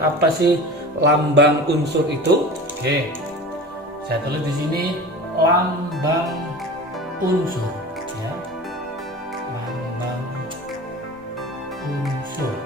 Apa sih lambang unsur itu? Oke, saya tulis di sini lambang unsur, ya. Lambang unsur.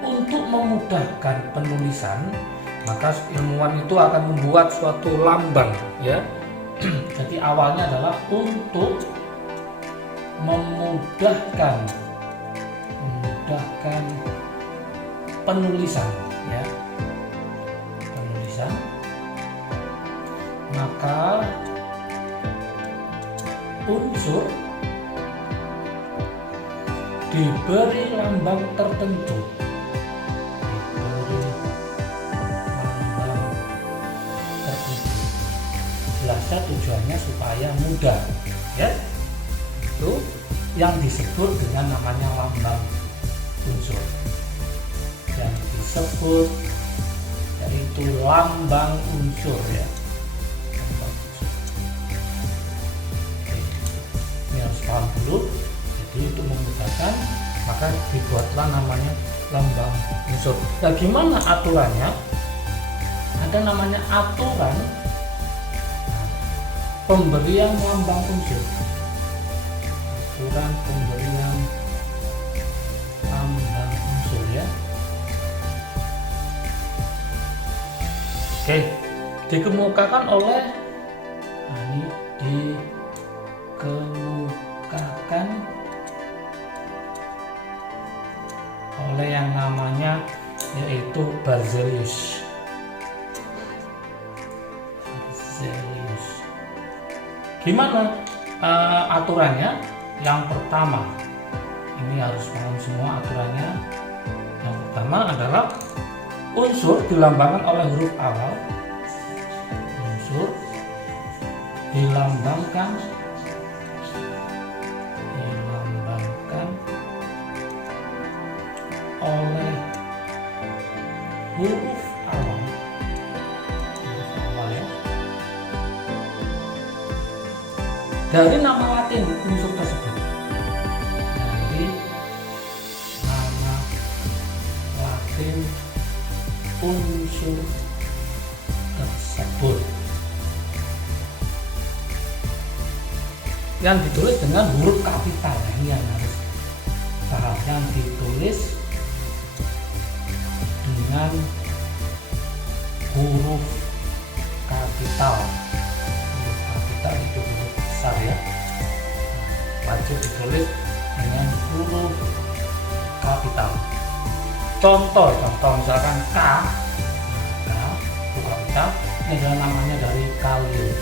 Untuk memudahkan penulisan, maka ilmuwan itu akan membuat suatu lambang, ya. Jadi awalnya adalah untuk memudahkan penulisan, ya, penulisan. Maka unsur diberi lambang tertentu, jelasnya tujuannya supaya mudah, ya. Itu yang disebut dengan namanya lambang unsur. Yang disebut yaitu lambang unsur, ya. Lambang unsur. Oke. Ini harus paham dulu. Jadi untuk memudahkan maka dibuatlah namanya lambang unsur. Nah, gimana aturannya? Ada namanya aturan pemberian lambang unsur. Aturan pemberian lambang unsur, ya. Oke, dikemukakan oleh ini dikemukakan oleh yang namanya yaitu Berzelius. Gimana aturannya? Yang pertama, ini harus paham semua aturannya. Yang pertama adalah unsur dilambangkan oleh huruf awal. Unsur dilambangkan oleh huruf awal. Ya. Dari nama Latin unsur tersebut. Dari nama Latin unsur tersebut. Yang ditulis dengan huruf kapital. Ini yang harus paham. Yang ditulis dengan huruf kapital. Huruf kapital itu huruf besar, ya. Wajib ditulis dengan huruf kapital. Contoh misalkan K, huruf kapital, ini adalah namanya dari kalium.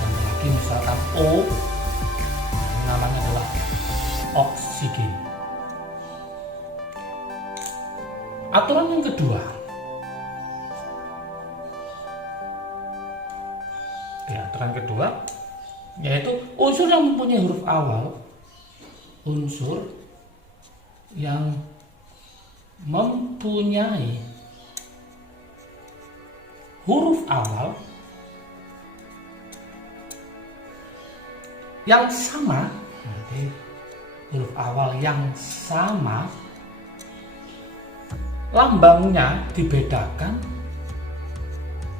Contoh lagi misalkan O, namanya adalah oksigen. Aturan yang kedua, aturan kedua yaitu unsur yang mempunyai huruf awal, unsur yang mempunyai huruf awal yang sama, huruf awal yang sama, lambangnya dibedakan,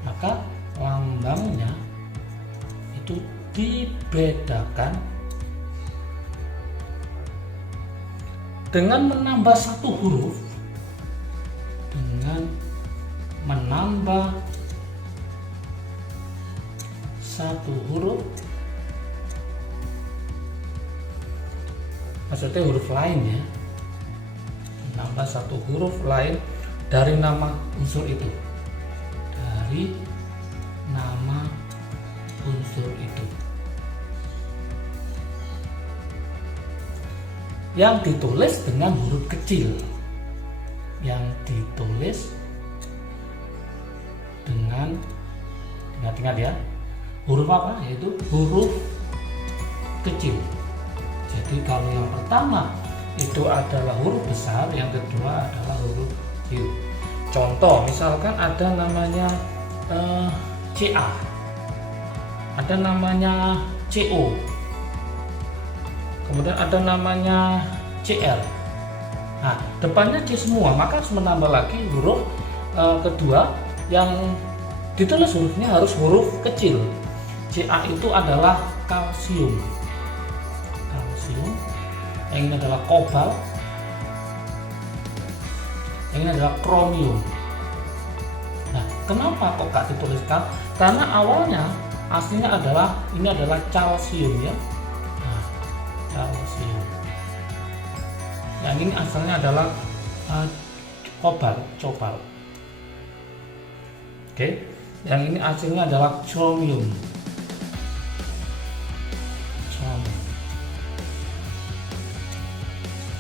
maka lambangnya itu dibedakan dengan menambah satu huruf, maksudnya huruf lain, ya. Menambah satu huruf lain dari nama unsur itu. Dari nama unsur itu. Yang ditulis dengan huruf kecil. Yang ditulis dengan, ingat-ingat ya, huruf apa? Yaitu huruf kecil. Jadi kalau yang pertama itu adalah huruf besar, yang kedua adalah huruf kecil. Contoh, misalkan ada namanya CA, ada namanya CO, kemudian ada namanya CL. Nah, depannya C semua, maka harus menambah lagi huruf kedua yang ditulis hurufnya harus huruf kecil. Ca itu adalah kalsium. Kalsium. Yang ini adalah kobalt. Yang ini adalah kromium. Nah, kenapa kok gak dituliskan? Karena awalnya aslinya adalah ini adalah calcium ya. Nah, calcium. Yang ini asalnya adalah kobalt. Oke. Yang ini aslinya adalah chromium.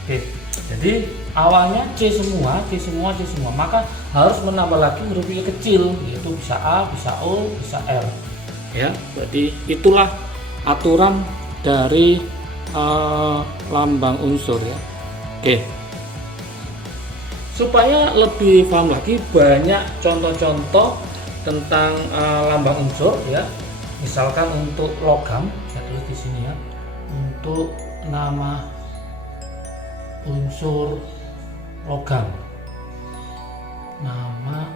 Oke. Jadi awalnya C semua, maka harus menambah lagi huruf yang kecil, yaitu bisa A, bisa O, bisa R. Ya, jadi itulah aturan dari lambang unsur ya. Oke. Supaya lebih paham lagi, banyak contoh-contoh tentang lambang unsur ya. Misalkan untuk logam, saya tulis di sini ya. Untuk nama unsur logam, nama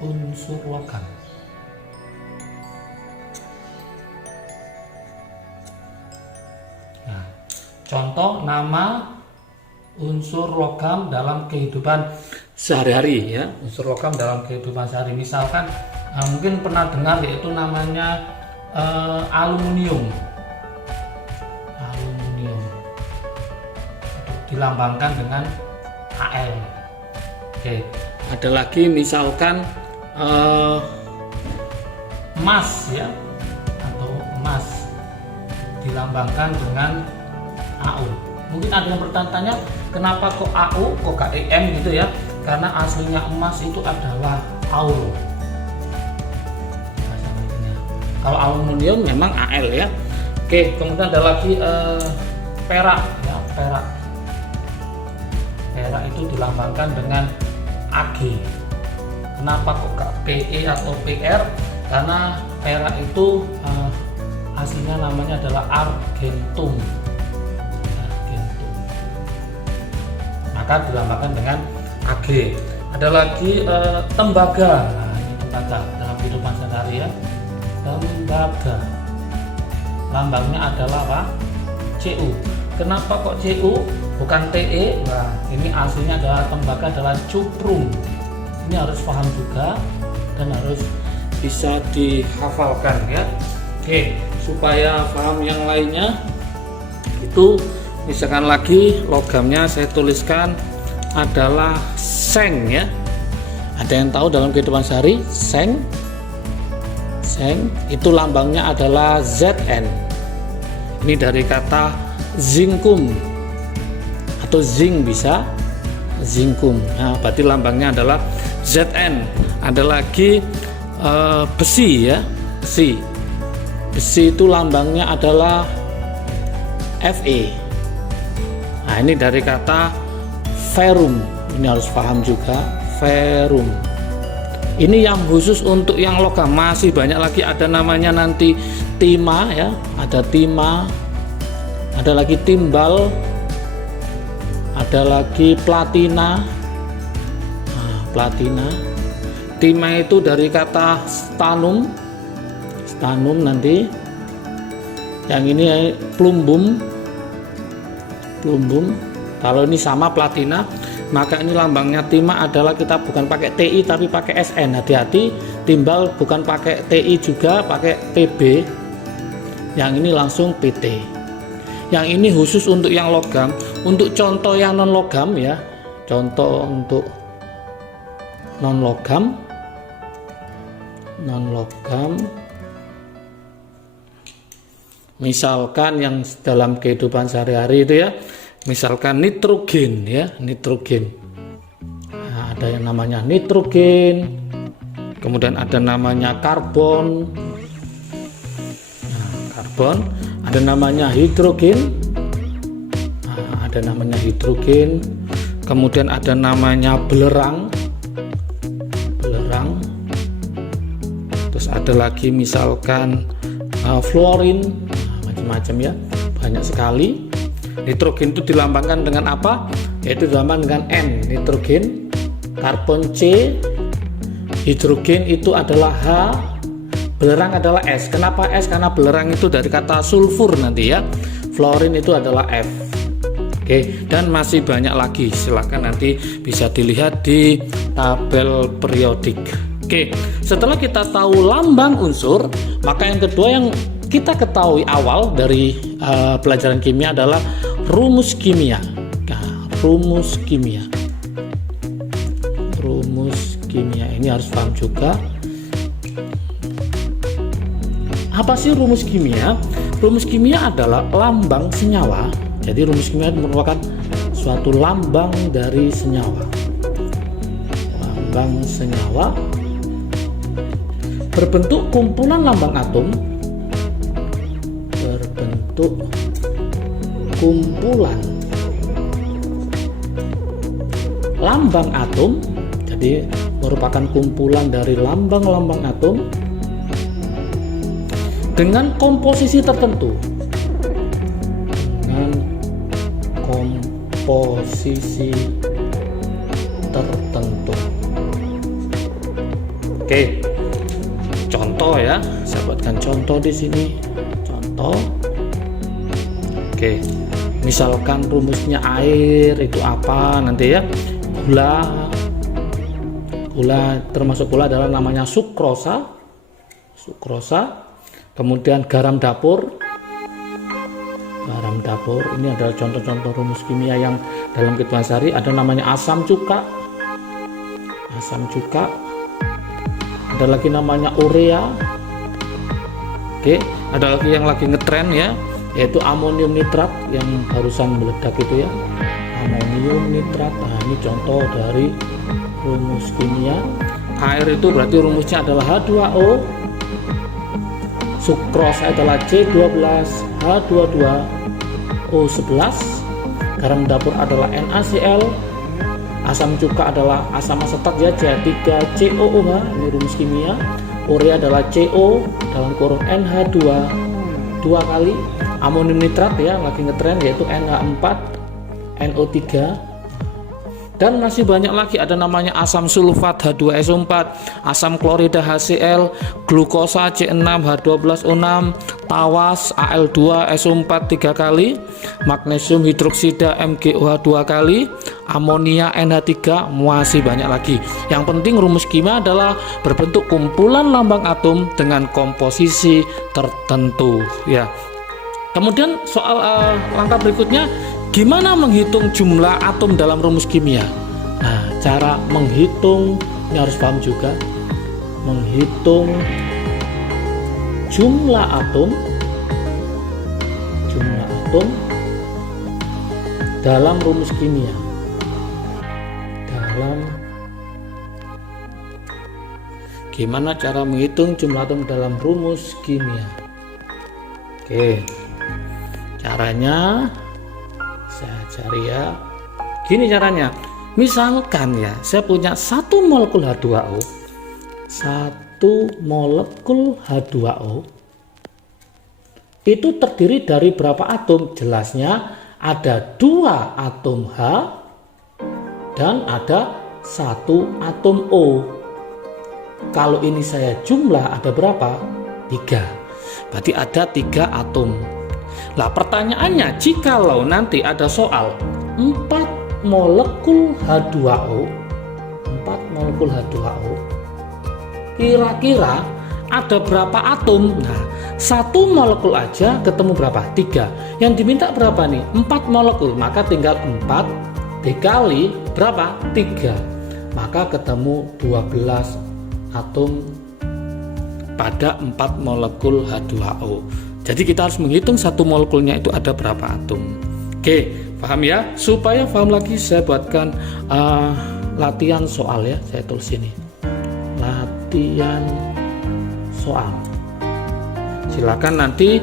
unsur logam. Nah, contoh nama unsur logam dalam kehidupan sehari-hari ya. Unsur logam dalam kehidupan sehari, misalkan mungkin pernah dengar, yaitu namanya aluminium. Dilambangkan dengan Al. Oke, ada lagi misalkan emas ya, atau emas dilambangkan dengan Au. Mungkin ada yang bertanya, kenapa kok Au, kok gak Em gitu ya? Karena aslinya emas itu adalah Au. Kalau aluminium memang Al ya. Oke, kemudian ada lagi perak ya, perak itu dilambangkan dengan Ag. Kenapa kok gak Pe atau Pr? Karena perak itu aslinya namanya adalah argentum. Maka dilambangkan dengan Ag. Ada lagi tembaga. Nah, ini tembaga dalam kehidupan sehari-hari ya. Tembaga. Lambangnya adalah apa? Cu. Kenapa kok Cu? Bukan Te. Nah, ini aslinya adalah tembaga adalah cuprum. Ini harus paham juga dan harus bisa dihafalkan ya. Oke, supaya paham yang lainnya, itu misalkan lagi logamnya saya tuliskan adalah seng ya. Ada yang tahu dalam kehidupan sehari seng? Seng itu lambangnya adalah Zn. Ini dari kata zinkum atau zinc, bisa zinkum. Nah, berarti lambangnya adalah Zn. Ada lagi besi ya, besi itu lambangnya adalah Fe. Nah, ini dari kata ferrum. Ini harus paham juga, ferrum. Ini yang khusus untuk yang logam. Masih banyak lagi, ada namanya nanti timah ya, ada timah, ada lagi timbal, ada lagi platina. Nah, platina. Timah itu dari kata stanum nanti. Yang ini plumbum. Kalau ini sama platina, maka ini lambangnya timah adalah kita bukan pakai TI tapi pakai SN. Hati-hati, timbal bukan pakai TI juga, pakai TB. Yang ini langsung PT. Yang ini khusus untuk yang logam. Untuk contoh yang non logam ya, contoh untuk non logam, misalkan yang dalam kehidupan sehari-hari itu ya, misalkan nitrogen ya, nitrogen. Nah, ada yang namanya nitrogen, kemudian ada namanya karbon. Nah, karbon, ada namanya hidrogen. Nah, ada namanya hidrogen. Kemudian ada namanya belerang. Terus ada lagi misalkan fluorin, macam-macam ya, banyak sekali. Nitrogen itu dilambangkan dengan apa? Yaitu dilambangkan dengan N, nitrogen. Karbon C, hidrogen itu adalah H, belerang adalah S. Kenapa S? Karena belerang itu dari kata sulfur nanti ya. Fluorin itu adalah F. Oke, dan masih banyak lagi. Silahkan nanti bisa dilihat di tabel periodik. Oke, setelah kita tahu lambang unsur, maka yang kedua yang kita ketahui awal dari pelajaran kimia adalah rumus kimia. Nah, rumus kimia ini harus paham juga. Apa sih rumus kimia? Rumus kimia adalah lambang senyawa. Jadi rumus kimia merupakan suatu lambang dari senyawa. Lambang senyawa berbentuk kumpulan lambang atom, berbentuk kumpulan lambang atom. Jadi merupakan kumpulan dari lambang-lambang atom dengan komposisi tertentu. Dengan komposisi tertentu. Oke. Contoh ya, saya buatkan contoh di sini. Contoh. Oke. Misalkan rumusnya air itu apa nanti ya? Gula termasuk gula adalah namanya sukrosa. Kemudian garam dapur. Ini adalah contoh-contoh rumus kimia yang dalam kehidupan sehari. Ada namanya asam cuka. Ada lagi namanya urea. Oke, ada lagi yang lagi ngetren ya, yaitu amonium nitrat yang barusan meledak itu ya. Amonium nitrat. Nah, ini contoh dari rumus kimia. Air itu berarti rumusnya adalah H2O, sukrosa adalah C12, H22O11, garam dapur adalah NaCl, asam cuka adalah asam asetat ya, C3COOH, ini rumus kimia. Urea adalah CO dalam kurung NH2 dua kali. Amonium nitrat ya lagi ngetren yaitu NH4NO3. Dan masih banyak lagi, ada namanya asam sulfat H2SO4, asam klorida HCl, glukosa C6 H12O6, tawas Al2SO4 3 kali, magnesium hidroksida MgOH 2 kali, amonia NH3, masih banyak lagi. Yang penting rumus kimia adalah berbentuk kumpulan lambang atom dengan komposisi tertentu ya. Kemudian soal langkah berikutnya, gimana menghitung jumlah atom dalam rumus kimia? Nah, cara menghitung ini harus paham juga. Menghitung jumlah atom dalam rumus kimia. Gimana cara menghitung jumlah atom dalam rumus kimia? Oke. Caranya saya cari ya. Gini caranya. Misalkan ya, saya punya 1 molekul H2O. 1 molekul H2O itu terdiri dari berapa atom? Jelasnya ada 2 atom H dan ada 1 atom O. Kalau ini saya jumlah ada berapa? 3. Berarti ada 3 atom. Lah pertanyaannya, jikalau nanti ada soal 4 molekul H2O, kira-kira ada berapa atom? Nah, 1 molekul aja ketemu berapa? 3. Yang diminta berapa nih? 4 molekul, maka tinggal 4 dikali berapa? 3. Maka ketemu 12 atom pada 4 molekul H2O. Jadi kita harus menghitung 1 molekulnya itu ada berapa atom. Oke, paham ya? Supaya paham lagi saya buatkan latihan soal ya. Saya tulis ini. Latihan soal. Silakan nanti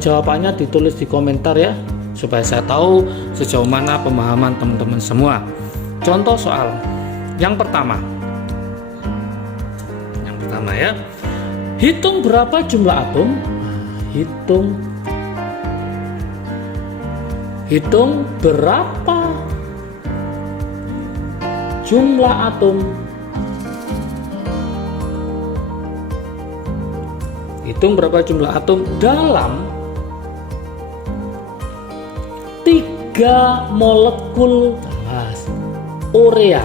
jawabannya ditulis di komentar ya, supaya saya tahu sejauh mana pemahaman teman-teman semua. Contoh soal yang pertama ya. Hitung berapa jumlah atom. Hitung Hitung berapa jumlah atom. Hitung berapa jumlah atom dalam 3 molekul urea.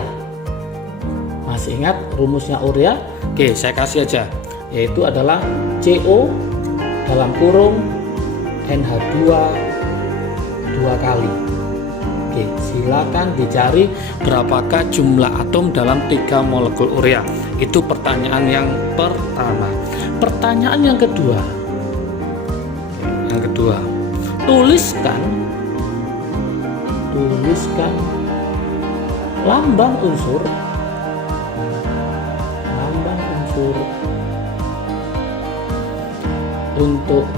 Masih ingat rumusnya urea? Oke, saya kasih aja, yaitu adalah CO dalam kurung NH2 2 kali. Oke, silakan dicari berapakah jumlah atom dalam 3 molekul urea. Itu pertanyaan yang pertama. Pertanyaan yang kedua. Tuliskan lambang unsur untuk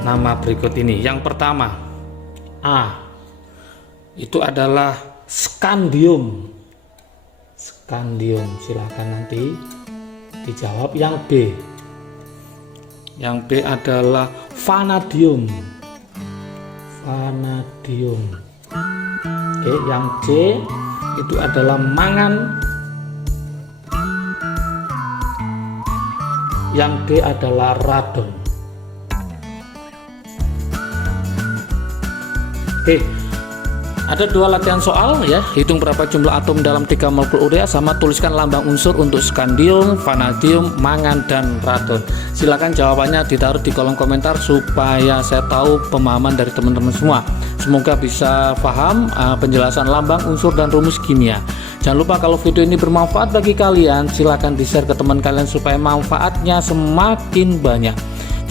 nama berikut ini. Yang pertama, A, itu adalah skandium. Silakan nanti dijawab. Yang B adalah vanadium. Oke, yang C itu adalah mangan. Yang D adalah radon. Oke, ada 2 latihan soal ya. Hitung berapa jumlah atom dalam 3 molekul urea, sama tuliskan lambang unsur untuk skandium, vanadium, mangan, dan radon. Silakan jawabannya ditaruh di kolom komentar supaya saya tahu pemahaman dari teman-teman semua. Semoga bisa paham penjelasan lambang unsur dan rumus kimia. Jangan lupa kalau video ini bermanfaat bagi kalian, silakan di-share ke teman kalian supaya manfaatnya semakin banyak.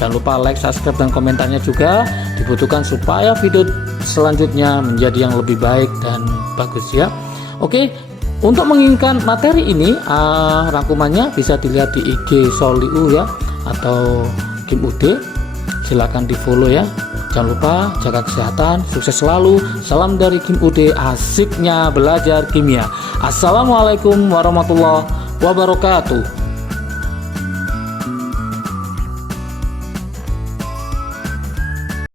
Jangan lupa like, subscribe, dan komentarnya juga dibutuhkan supaya video selanjutnya menjadi yang lebih baik dan bagus ya. Oke, untuk menginginkan materi ini rangkumannya bisa dilihat di IG Soliu ya, atau Kim UD. Silakan di follow ya. Jangan lupa jaga kesehatan, sukses selalu. Salam dari Kim UD, asiknya belajar kimia. Assalamualaikum warahmatullahi wabarakatuh.